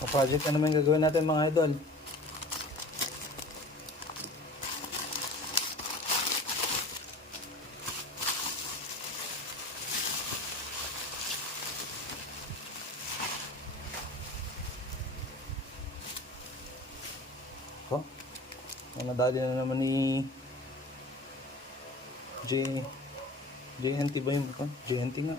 O project na naman gagawin natin mga idol. Oh, nadali na naman ni JNT ba yun? JNT nga.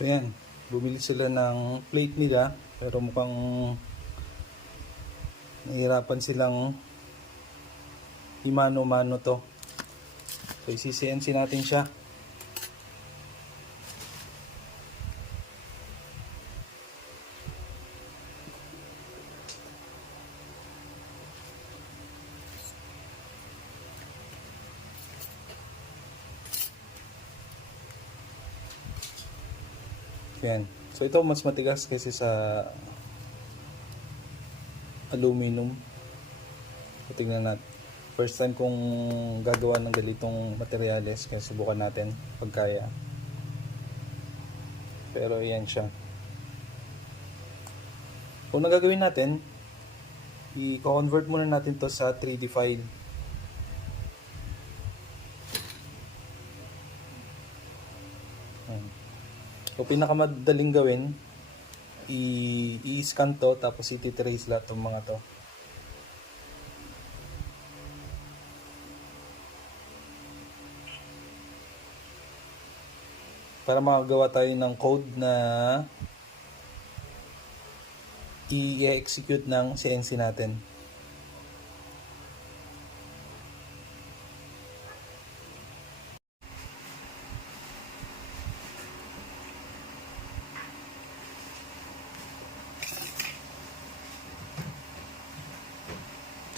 So yan, bumili sila ng plate nila pero mukhang nahihirapan silang imano-mano to. So isi-CNC natin siya. Yan. So ito mas matigas kasi sa aluminum. So tingnan natin. First time kong gagawa ng ganitong materyales kaya subukan natin pag kaya. Pero yan siya. Kung nagagawin natin, i-convert muna natin to sa 3D file. So pinakamadaling gawin, i-scan to tapos i-trace lahat ng mga to. Para makagawa tayo ng code na i-execute ng CNC natin.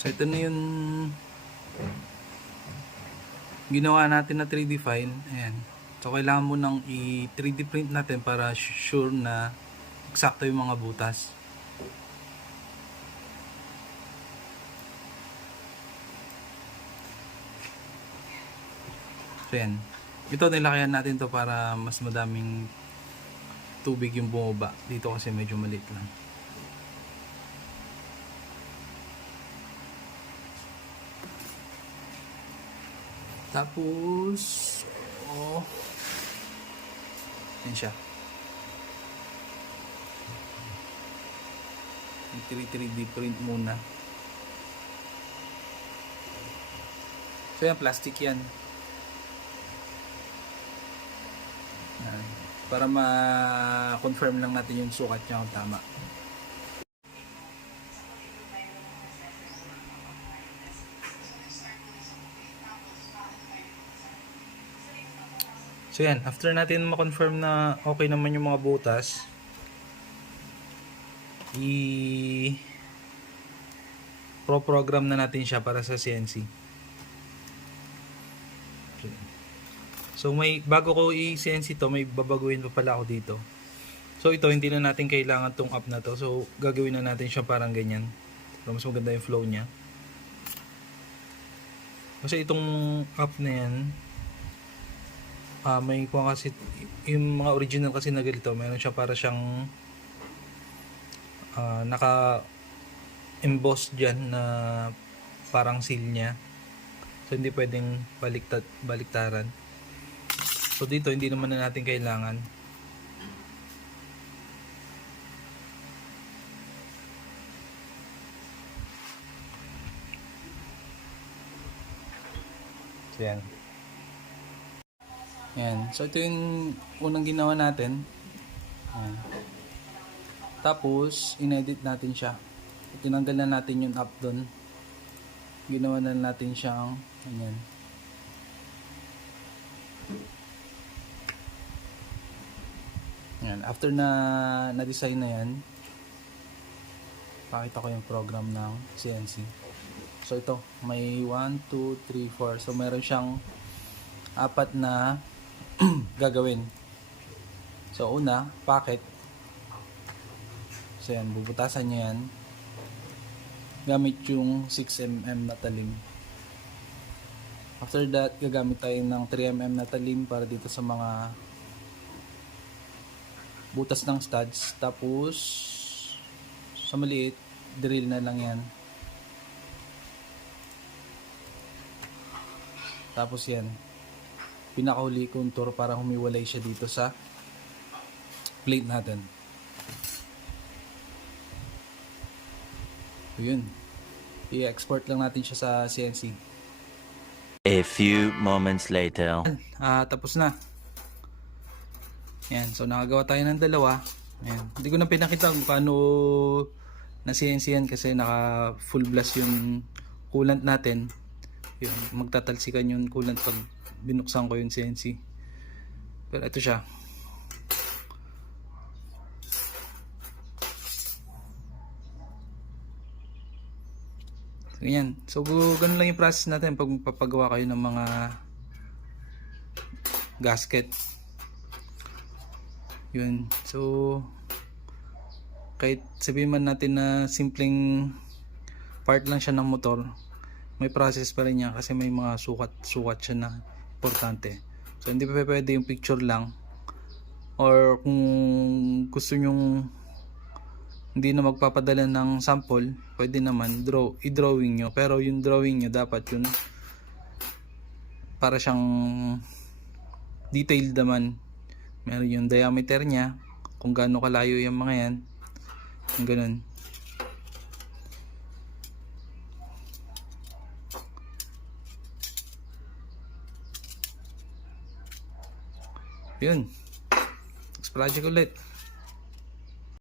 So ito na yung ginawa natin na 3D file. Ayan. So kailangan mo nang i-3D print natin para sure na eksakto yung mga butas. So yan. Ito nilakayan natin to para mas madaming tubig yung bumaba. Dito kasi medyo maliit lang. Tapos, yan siya. 3D print muna. So yan, plastic yan. Para ma-confirm lang natin yung sukat niya kung tama. So yan, after natin ma-confirm na okay naman yung mga butas, i-program na natin siya para sa CNC. So bago ko i-CNC to, may babaguhin pa pala ako dito. So ito, hindi na natin kailangan tong app na to. So gagawin na natin siya parang ganyan. Para mas maganda yung flow niya. Kasi itong app na yan, may kuha kasi yung mga original kasi na ganito, meron siya para siyang naka emboss dyan na parang seal nya, so hindi pwedeng baliktaran. So dito hindi naman na natin kailangan. So yan. Yan. So ito yung unang ginawa natin. Yan. Tapos inedit natin siya. Tinanggal na natin yung app doon. Ginawa na natin siyang ganyan. Yan. After na design na yan, pakita ko yung program ng CNC. So ito, may 1, 2, 3, 4. So meron siyang 4 na gagawin. So una, packet. So yan, bubutasan niya yan. Gamit yung 6mm na talim. After that, gagamit tayo ng 3mm na talim para dito sa mga butas ng studs. Tapos sa maliit, drill na lang yan. Tapos yan, pinakahuli contour para humiwalay siya dito sa plate natin. Yun, i-export lang natin siya sa CNC. A few moments later. Tapos na. Yan, so nakagawa tayo ng dalawa. Ayan. Hindi ko na pinakita kung paano na CNC yan kasi naka full blast yung coolant natin. Yun, magtatalsikan yung coolant pag binuksan ko yung CNC. Pero ito siya. So, ganyan. So ganun lang yung process natin pag papagawa kayo ng mga gasket. Yun. So kahit sabihin man natin na simpleng part lang siya ng motor, may process pa rin niya kasi may mga sukat siya na importante. So hindi pa pwede yung picture lang, or kung gusto nyong hindi na magpapadala ng sample, pwede naman i-drawing nyo, pero yung drawing nyo dapat yun para siyang detailed naman. Meron yung diameter niya, kung gaano kalayo yung mga yan, yung ganun. Yun, next project ulit.